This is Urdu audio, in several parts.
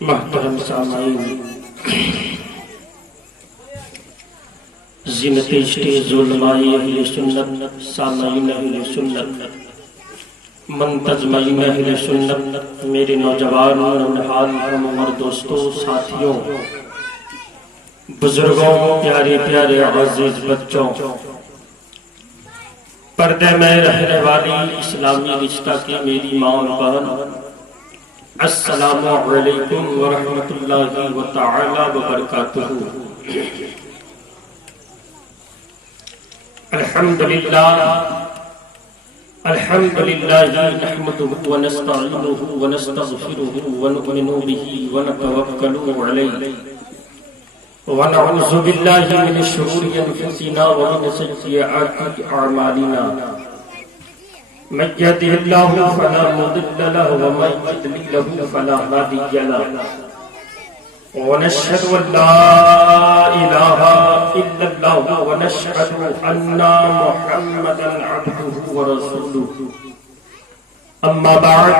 محترم سامعین، زینت اسٹیج علماء اہل سنت، سامعین اہل سنت، منتظمین اہل سنت، میرے نوجوان نونہال ہم عمر دوستوں، ساتھیوں، بزرگوں، پیارے پیارے عزیز بچوں، پردے میں رہنے والی اسلامی رشتہ کی میری ماں اور بہن، السلام علیکم ورحمۃ اللہ تعالی وبرکاتہ۔ الحمدللہ نحمده ونستعینه ونستغفره ونؤمن به ونتوکل علیہ ونعوذ باللہ من شرور انفسنا ومن سیئات اعمالنا، من يهده الله فلا مضل له ومن يضلل فلا هادي له، ونشهد ان لا اله الا الله ونشهد ان محمدا عبده ورسوله، اما بعد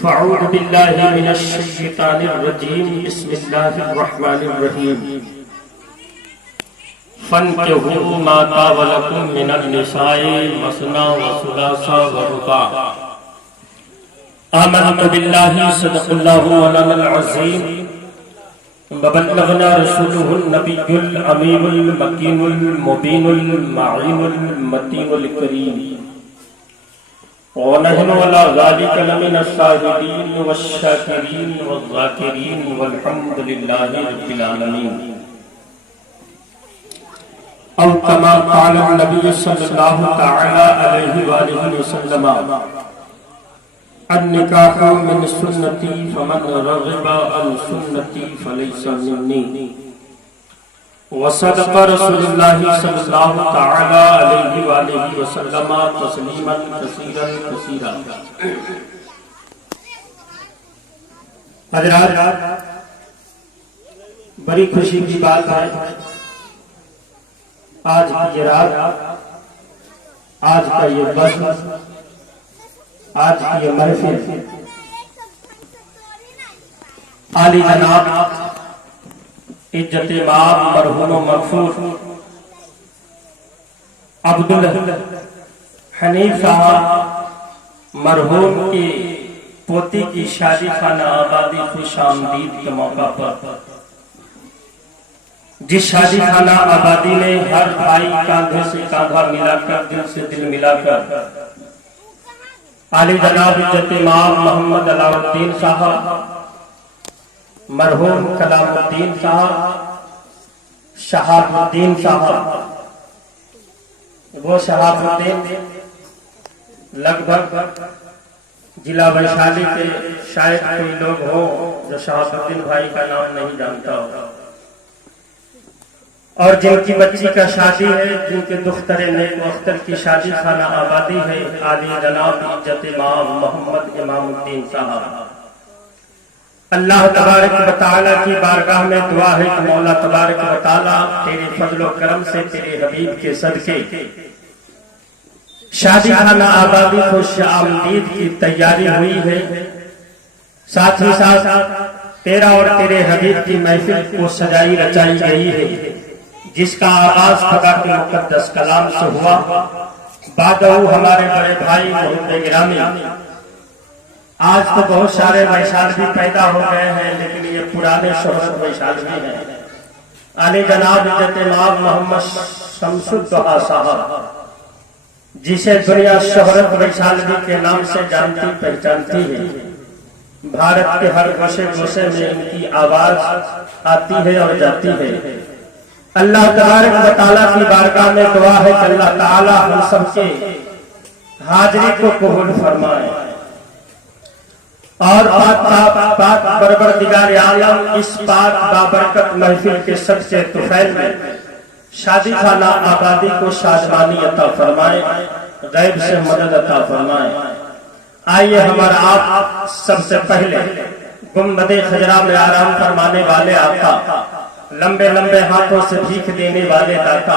فاعوذ بالله من الشیطان الرجیم، بسم اللہ الرحمن الرحیم، فانكحوا ما طاب لكم من النساء مثنى وثلاث ورباع، آمنت بالله صدق الله مولانا العظيم، وبلغنا رسوله النبي الأمين المكين المبين المعين المتين الكريم، ونحن على ذلك لمن الشاهدين والشاكرين والذاكرين والحمد لله رب العالمين، او كما قال النبي صلى الله تعالى عليه وآله وسلم، النکاح من سنتی فمن رغب عن سنتی فلیس منی، وصدق رسول اللہ صلی اللہ تعالی علیہ وآلہ وسلم تسلیما کثیرا کثیرا۔ حضرات، بڑی خوشی کی بات ہے، آج کی یہ رات، آج کا یہ بزم، آج کی یہ محفل عالی جناب عزت مآب مرحوم و مغفور عبدالحنیف صاحب مرحوم کی پوتی کی شادی خانہ آبادی خوش آمدید کے موقع پر، جس شادی خانہ آبادی میں ہر بھائی کاندھے سے کاندھا ملا کر، دل سے دل ملا کر، عالی جناب عزت مآب محمد علاء الدین صاحب، مرحوم کلام الدین صاحب، شہاب الدین صاحب، وہ شہاب الدین لگ بھگ ضلع ویشالی کے شاید کوئی لوگ ہو جو شہاب الدین بھائی کا نام نہیں جانتا ہو، اور جن کی بچی کا شادی ہے، جن کے دختر نیک و اختر کی شادی خانہ آبادی ہے، عالی جناب عزت مآب محمد امام الدین صاحب۔ اللہ تبارک و تعالیٰ کی بارگاہ میں دعا ہے کہ مولا تبارک و تعالیٰ تیرے فضل و کرم سے، تیرے حبیب کے صدقے شادی خانہ آبادی خوش آمدید کی تیاری ہوئی ہے، ساتھ ہی ساتھ تیرا اور تیرے حبیب کی محفل کو سجائی رچائی گئی ہے، جس کا آغاز خدا کے مقدس کلام سے ہوا۔ بعدہ ہمارے بڑے بھائی محمد گرامی، آج تو بہت سارے ویشال بھی پیدا ہو گئے ہیں، لیکن یہ پرانے شہرت ویشال بھی ہیں، عالی جناب عزت مآب محمد شمس الدہا صاحب، جسے دنیا شہرت ویشالوی کے نام سے جانتی پہچانتی ہے، بھارت کے ہر گوشے گوشے میں ان کی آواز آتی ہے اور جاتی ہے۔ اللہ تبارک و تعالیٰ کی بارگاہ میں دعا ہے کہ اللہ تعالیٰ ہم سب کے حاضری کو قبول فرمائے، اور پاک پروردگار عالم اس پاک بابرکت محفل کے صدقے طفیل میں شادی خانہ آبادی کو شادمانی عطا فرمائے، غیب سے مدد عطا فرمائے۔ آئیے ہمارا آپ سب سے پہلے گنبد خضرا میں آرام فرمانے والے آقا، لمبے لمبے ہاتھوں سے بھیک دینے والے داتا،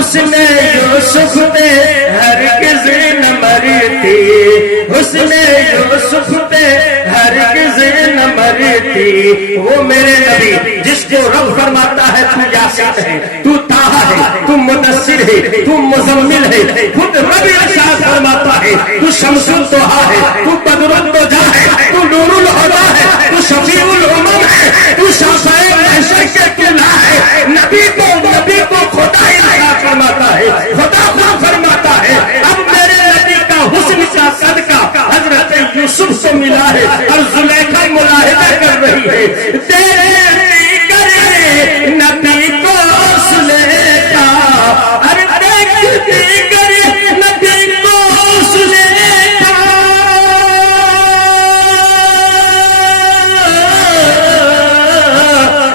حسن یوسف پہ ہرگز نہ مرتی، حسن یوسف پہ ہرگز نہ مرتی، وہ میرے نبی جس کو رب فرماتا ہے تو یاسین ہے، تو طٰہٰ ہے، تو مدثر ہے، تو مزمل ہے، خود رب ارشاد فرماتا ہے تو شمس الضحیٰ ہے، تو بدر الدجیٰ ہے، تو نور الہدیٰ ہے، تو شفیع الامم ہے، تو شافع محشر کے طلحہ ہے۔ نبی کو خدا ارشاد فرماتا ہے، خدا فرماتا ہے اب میرے نبی کا حسن کا صدقہ حضرت یوسف سے ملا ہے، اور زلیخا ملاحظہ کر رہی ہے دیکھتی کرے نبی کو زلیخا، ارے دیکھتی کرے نبی کو زلیخا،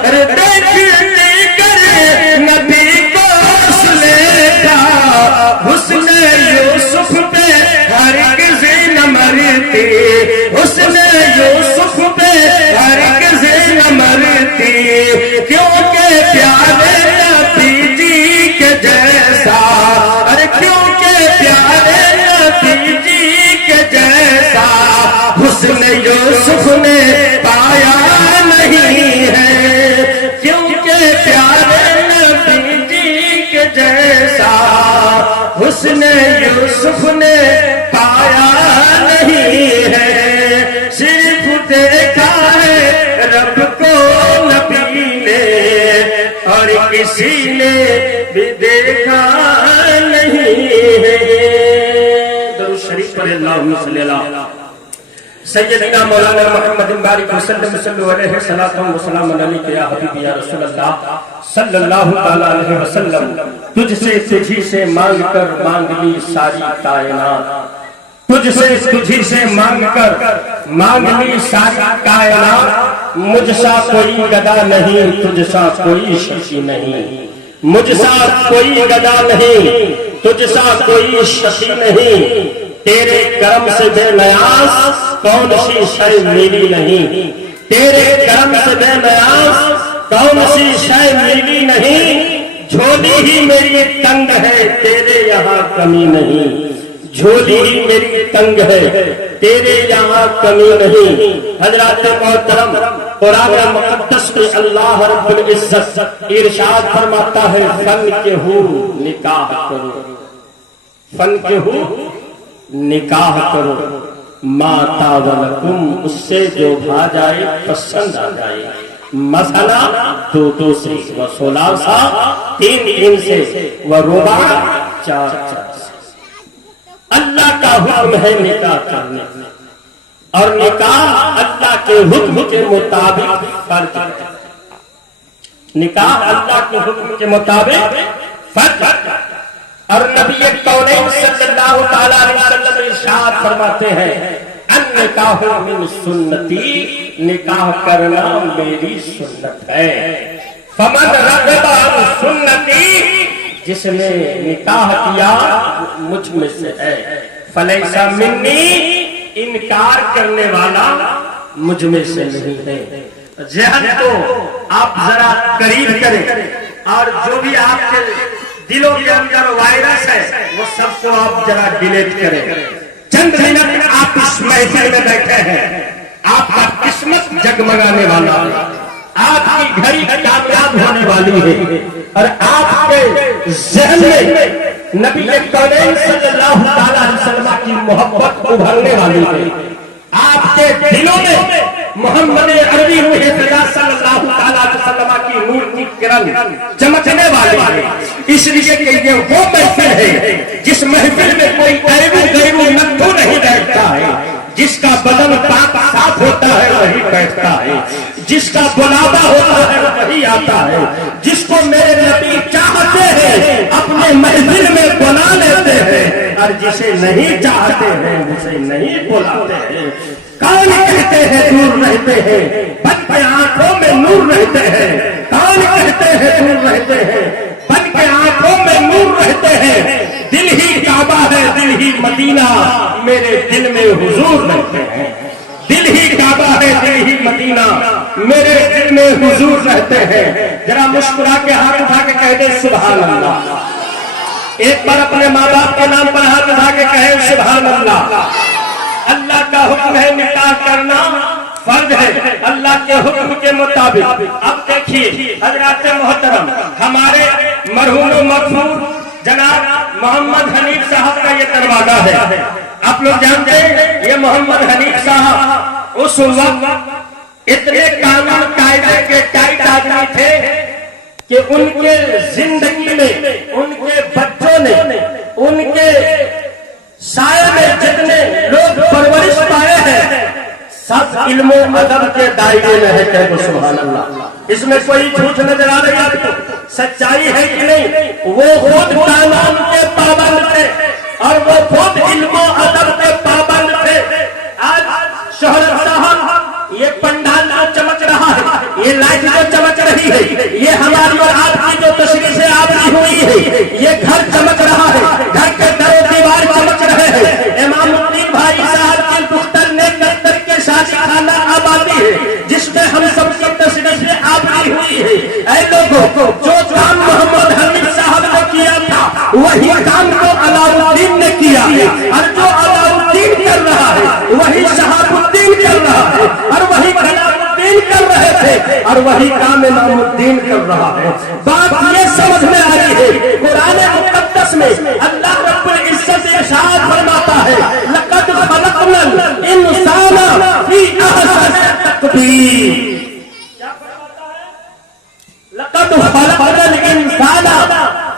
ارے دیکھتی کرے نبی کو زلیخا، حسن یوسف پہ ہرگز نہ مرتی، حسن یوسف پہ ہرگز نہ مرتی، کیونکہ پیارے نبی جی کے جیسا، ارے کیونکہ پیارے نبی جی کے جیسا حسن یوسف نے پایا نہیں ہے، کیونکہ پیارے نبی جی کے جیسا حسن یوسف نے پایا نہیں ہے، صرف دیکھا ہے رب کو نبی نے اور کسی نے بھی دیکھا نہیں ہے۔ درود شریف پر اللہم صلی اللہ سیدنا مولانا محمد بارک وسلم صلو علیہ صلاۃ و سلام علیک یا حبیبی یا رسول اللہ صلی اللہ تعالیٰ علیہ وسلم، تجھ سے تجھی سے مانگ کر مانگ لی ساری کائنات، تجھ سے تجھی سے مانگ کر مانگ لی ساری کائنات، مجھ سا کوئی گدا نہیں، تجھ سا کوئی شقی نہیں، مجھ سا کوئی گدا نہیں، تجھ سا کوئی شقی نہیں، تیرے کرم سے بے نیاز کون سی شے میری نہیں، تیرے کرم سے بے نیاز کون سی شے میری نہیں، جھولی ہی میری تنگ ہے تیرے یہاں کمی نہیں، جھولی ہی میری تنگ ہے تیرے یہاں کمی نہیں۔ حضرات محترم قرآن مقدس میں اللہ رب العزت ارشاد فرماتا ہے فن کے ہو نکاح کرو، فن کے ہو نکاح کرو، ما تاولکم اس سے جو بھا جائے پسند آ جائے، مثلا دو سے و ثلاثہ تین سے و رباع چار سے۔ اللہ کا حکم ہے نکاح کرنے، اور نکاح اللہ کے حکم کے مطابق فرض ہے، نکاح اللہ کے حکم کے مطابق فرض ہے۔ اور نبی کونین صلی اللہ تعالیٰ علیہ وسلم ارشاد فرماتے ہیں النکاح من سنتی، نکاح کرنا میری سنت ہے، فمن رغب عن سنتی، جس نے نکاح کیا مجھ میں سے ہے، فلیس منی، انکار کرنے والا مجھ میں سے نہیں ہے۔ ذہن کو آپ ذرا قریب کریں، اور جو بھی آپ کے دلوں کے اندر وائرس ہے وہ سب کو آپ ذرا ڈیلیٹ کریں۔ چند منٹ آپ اس محفل میں بیٹھے ہیں، آپ کا قسمت جگمگانے والا ہے، آپ کی گھڑی کامیاب ہونے والی ہے، اور آپ کے ذہن میں نبی کونین صلی اللہ تعالیٰ علیہ وسلم کی محبت ابھرنے والی ہے، آپ کے دلوں میں محمد عربی روح خدا صلی اللہ تعالیٰ علیہ وسلم کی نور کی کرن چمکنے والی ہے۔ اس لیے کہ یہ وہ محفل ہے جس محفل میں کوئی غیرو نتھو نہیں بیٹھتا ہے، جس کا بدن پاک صاف ہوتا ہے وہی بیٹھتا ہے، جس کا بلاوا ہوتا ہے وہی آتا ہے، جس کو میرے نبی چاہتے ہیں اپنے محفل میں بلا لیتے ہیں، اور جسے نہیں چاہتے ہیں اسے نہیں بلاتے ہیں۔ کون کہتے ہیں دور رہتے ہیں، بن کے آنکھوں میں نور رہتے ہیں، کون کہتے ہیں دور رہتے ہیں، بن کے آنکھوں میں نور رہتے ہیں، دل ہی کعبہ ہے دل ہی مدینہ، میرے دل میں حضور رہتے ہیں، دل ہی کعبہ ہے دل ہی مدینہ، میرے دل میں حضور رہتے ہیں۔ ذرا مسکرا کے ہاتھ اٹھا کے کہہ دے سبحان اللہ۔ ایک بار اپنے ماں باپ کے نام پر ہاتھ اٹھا کے کہیں سبحان اللہ۔ اللہ کا حکم ہے نکاح کرنا فرض ہے اللہ کے حکم کے مطابق۔ اب دیکھیے حضرات محترم، ہمارے مرحوم و مغفور جناب محمد حنیف صاحب کا یہ دروازہ ہے۔ آپ لوگ جانتے ہیں یہ محمد حنیف صاحب اس وقت اتنے قانون قاعدے کے ٹائٹ آدمی تھے کہ ان کے زندگی میں ان کے بچوں نے ان کے سائے میں جتنے لوگ پرورش پائے ہیں سب علم و ادب کے دائرے میں ہے۔ کہہ سبحان اللہ۔ اس میں کوئی جھوٹ نظر آ رہی ہے آپ کو؟ سچائی ہے کہ نہیں؟ وہ خود قانون کے پابند تھے اور وہ خود علم و ادب کے پابند تھے۔ آج شہرت صاحب یہ پنڈال جو چمک رہا ہے، یہ لائٹ جو چمک رہی ہے، یہ ہماری اور آپ کی جو تشریف سے آوری ہوئی ہے، یہ گھر چمک رہا ہے، گھر کے در و دیوار چمک رہے ہیں۔ امام الدین بھائی صاحب کے دختر نے کر کے شادی خانہ آبادی ہے جس میں ہم سب کی تشریف سے آوری ہوئی ہے۔ اے لوگوں، جو کام محمد حنیف صاحب نے کیا تھا وہی کام کو علاؤالدین نے کیا ہے، اور جو علاؤالدین کر رہا ہے وہی شہاب الدین کر رہا ہے، اور وہی کلام الدین کر رہے تھے، اور وہی کام امام الدین کر رہا ہے۔ بات یہ سمجھ میں آ رہی ہے، قرآن مقدس میں اللہ رب العزت ارشاد فرماتا ہے لقد خلقنا الانسان فی احسن تقویم۔ کیا فرماتا ہے؟ لقد خلقنا الانسان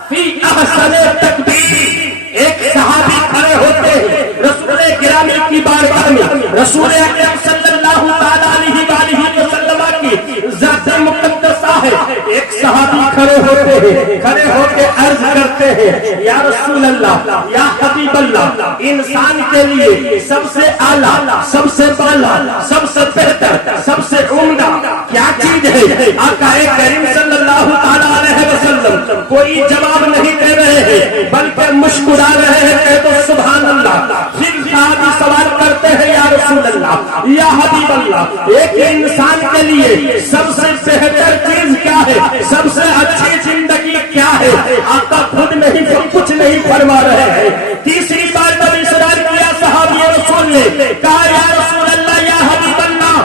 فی احسن تقویم۔ ایک صحابی کھڑے ہوتے ہیں رسول گرامی کی بارگاہ میں، رسول اکرم صلی اللہ علیہ وآلہ وسلم کی ذات مقدسہ ہے۔ ایک صحابی کھڑے ہوتے ہیں، کھڑے ہو کے عرض کرتے ہیں یا رسول اللہ، یا حبیب اللہ، انسان کے لیے سب سے اعلیٰ، سب سے بالا، سب سے بہتر، سب سے عمدہ کیا چیز ہے؟ آقا کریم صلی اللہ علیہ وسلم کوئی جواب نہیں دے رہے ہیں بلکہ مسکرا رہے ہیں۔ کہ تو سبحان اللہ۔ پھر صحابی سوال کرتے ہیں یا رسول اللہ، یا حبیب اللہ، ایک انسان کے لیے سب سے بہتر چیز کیا ہے؟ سب سے اچھی زندگی کیا ہے؟ آقا خود نہیں کچھ نہیں فرما رہے ہیں۔ تیسری بار جب اصرار کیا صحابی رسول نے، کہا یا رسول اللہ، یا حبیب اللہ،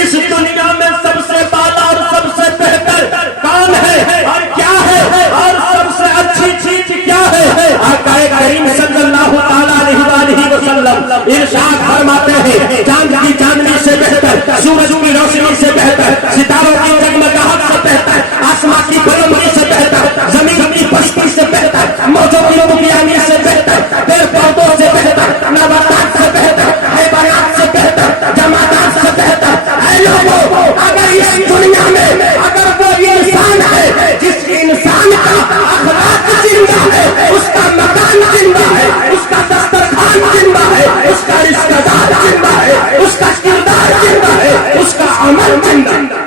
اس دنیا میں سب سے بالا اور سب سے بہتر کون ہے اور کیا ہے، اور سب سے اچھی چیز کیا ہے؟ آقا کریم صلی اللہ علیہ وآلہ وسلم ارشاد فرماتے ہیں چاند کی چاندنی سے بہتر، سورج کی روشنی سے بہتر، ستاروں کی جگمگاہٹ سے بہتر، آسمان کی بلندی سے بہتر، زمین کی پستی سے بہتر، موجوں کی بغیانی سے بہتر، پیڑ پودوں سے بہتر، نباتات سے بہتر، حیوانات سے بہتر، جماعات سے بہتر۔ اے لوگوں، اگر اس دنیا میں اگر وہ انسان ہے جس انسان کا اخلاق زندہ ہے، اس کا مکان زندہ ہے، اس کا دسترخوان زندہ ہے، اس کا رشتہ دار زندہ ہے، اس کا کردار زندہ ہے، اس کا عمل زندہ ہے۔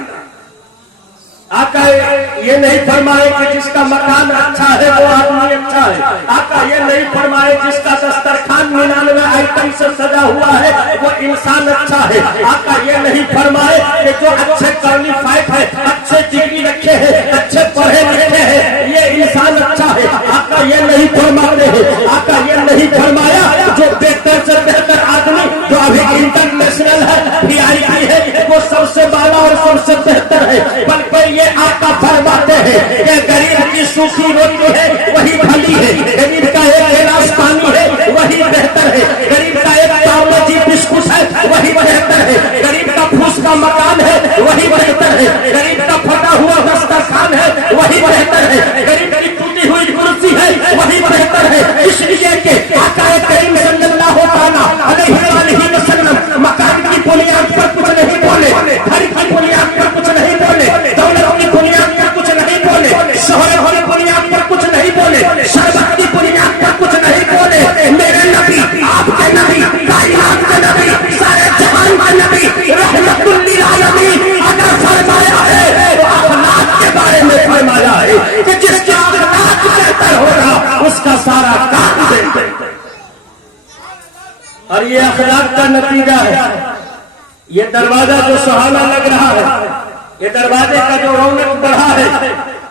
آقا یہ نہیں فرمائے کہ جس کا مکان اچھا ہے وہ آدمی اچھا ہے۔ آقا یہ نہیں فرمائے جس کا دسترخوان 99 آئٹم سے سجا ہوا ہے وہ انسان اچھا ہے۔ آقا یہ نہیں فرمائے کہ جو اچھے کوالیفائڈ ہے، اچھے ڈگری رکھے ہیں، اچھے پڑھے لکھے ہیں، یہ انسان اچھا ہے۔ آقا یہ نہیں فرماتے ہیں، آقا یہ نہیں فرمایا جو بہتر سے بہتر آدمی جو ابھی انٹرنیشنل ہے، PII ہے، وہ سب سے بالا اور سب سے بہتر ہے، بلکہ یہ آقا فرماتے ہیں کہ غریب کی سوکھی روٹی ہے وہی بھلی ہے، غریب کا ایک گلاس پانی ہے وہی بہتر ہے، غریب کا ایک پاؤ جی بسکٹ ہے وہی بہتر ہے، غریب کا پھوس کا مکان ہے وہی بہتر ہے، غریب کا پھٹا ہوا دسترخوان ہے وہی بہتر ہے، غریب کی ٹوٹی ہوئی کرسی ہے وہی بہتر ہے۔ اس لیے کہ آقا کریم صلی اللہ علیہ وآلہ وسلم مکان کی بنیاد پر کچھ نہیں بولے، گھر کی بنیاد پر کچھ نہیں بولے، دولت کی بنیاد پر کچھ نہیں بولے، شہرت کی بنیاد پر کچھ نہیں بولے، شربت کی بنیاد پر کچھ نہیں بولے۔ میرے نبی، آپ کے نبی، کائنات کے نبی، سارے جہان کے نبی، رحمت للعالمین، اگر فرمایا ہے تو اخلاق کے بارے میں فرمایا ہے کہ جس کے اخلاق بہتر ہوگا اس کا سارا کام بہتر۔ اور یہ اخلاق کا نتیجہ ہے یہ دروازہ جو سہانا لگ رہا ہے، یہ دروازے کا جو رونق بڑھا ہے،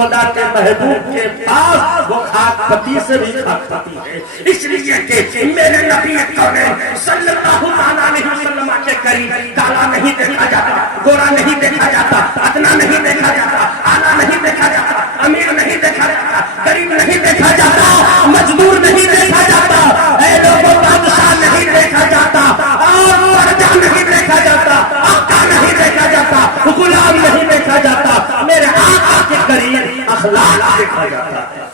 خدا کے محبوب کے پاس وہ خاک پتی سے بھی خاک پتی ہے، اس لیے کہ میرے نبی صلی اللہ علیہ وسلم کے قریب کالا نہیں دیکھا جاتا، گورا نہیں دیکھا جاتا، ادنا نہیں دیکھا جاتا، آلہ نہیں دیکھا جاتا، امیر نہیں دیکھا جاتا، غریب نہیں دیکھا جاتا، مجبور نہیں دیکھا جاتا، اے لوگوں بادشاہ نہیں دیکھا جاتا، اور پرجا نہیں دیکھا جاتا، آقا نہیں دیکھا جاتا، غلام نہیں دیکھا جاتا، میرے آقا کے قریب اخلاق دیکھا جاتا ہے۔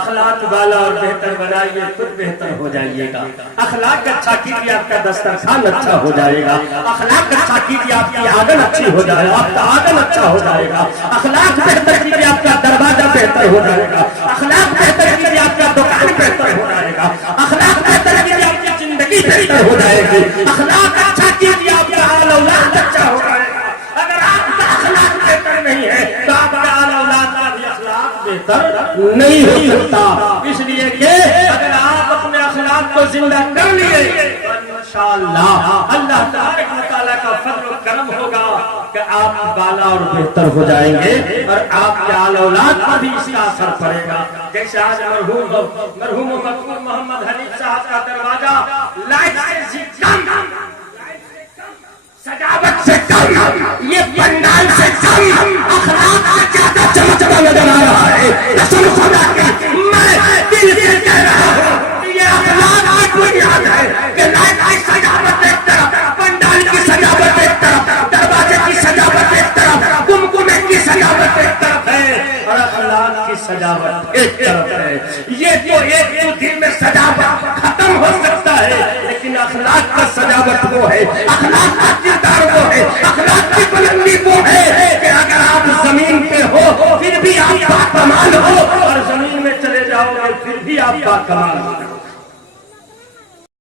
اخلاق والا اور بہتر بنائیے، خود بہتر ہو جائیے گا۔ اخلاق اچھا کیجیے، آپ کا دسترخوان اچھا ہو جائے گا۔ اخلاق اچھا کیجیے، آپ کی آنگن اچھی ہو جائے گا، آپ کا آنگن اچھا ہو جائے گا۔ اخلاق بہتر کیجیے، آپ کا دروازہ بہتر ہو جائے گا۔ اخلاق بہتر کیجیے، آپ کا دکان بہتر ہو جائے گا۔ اخلاق بہتر کیجیے، آپ کی زندگی بہتر ہو جائے گی۔ اخلاق اچھا کیجیے، آپ کا آل اولاد اچھا ہو جائے گا۔ اگر آپ کا اخلاق بہتر نہیں ہے تو آپ کا آل اولاد کا بھی اخلاق بہتر نہیں ہو سکتا۔ اس لیے کہ اگر آپ اپنے اخلاق کو زندہ کر لیے تو انشاءاللہ اللہ تبارک و تعالیٰ کا فضل و کرم ہوگا کہ آپ بالا اور بہتر ہو جائیں گے، اور آپ کے آل اولاد پر بھی اس کا اثر پڑے گا۔ جیسے آج مرحوم و مقبول محمد حنیف صاحب کا دروازہ لائٹ سے کم، سجاوٹ سے کم، یہ پنڈال سے کم، اخلاق سے زیادہ چمکتا نظر آ رہا ہے۔ قسم خدا کی میں دل سے کہہ رہا ہوں، یہ اخلاق کی بنیاد ہے کہ لائٹ کی سجاوٹ ایک طرف، پنڈال کی سجاوٹ ایک طرف، دروازے کی سجاوٹ ایک طرف، گمگمے کی سجاوٹ ایک طرف ہے، اور اخلاق کی سجاوٹ ایک طرف ہے۔ یہ جو ایک دن میں سجاوٹ ختم ہو سکتا ہے، لیکن اخلاق کا سجاوٹ وہ ہے، اخلاق کا کردار وہ ہے، اخلاق کی بلندی وہ ہے کہ اگر آپ زمین پہ ہو پھر بھی آپ کا کمال ہو، اور زمین میں چلے جاؤ گے پھر بھی آپ کا کمال ہو۔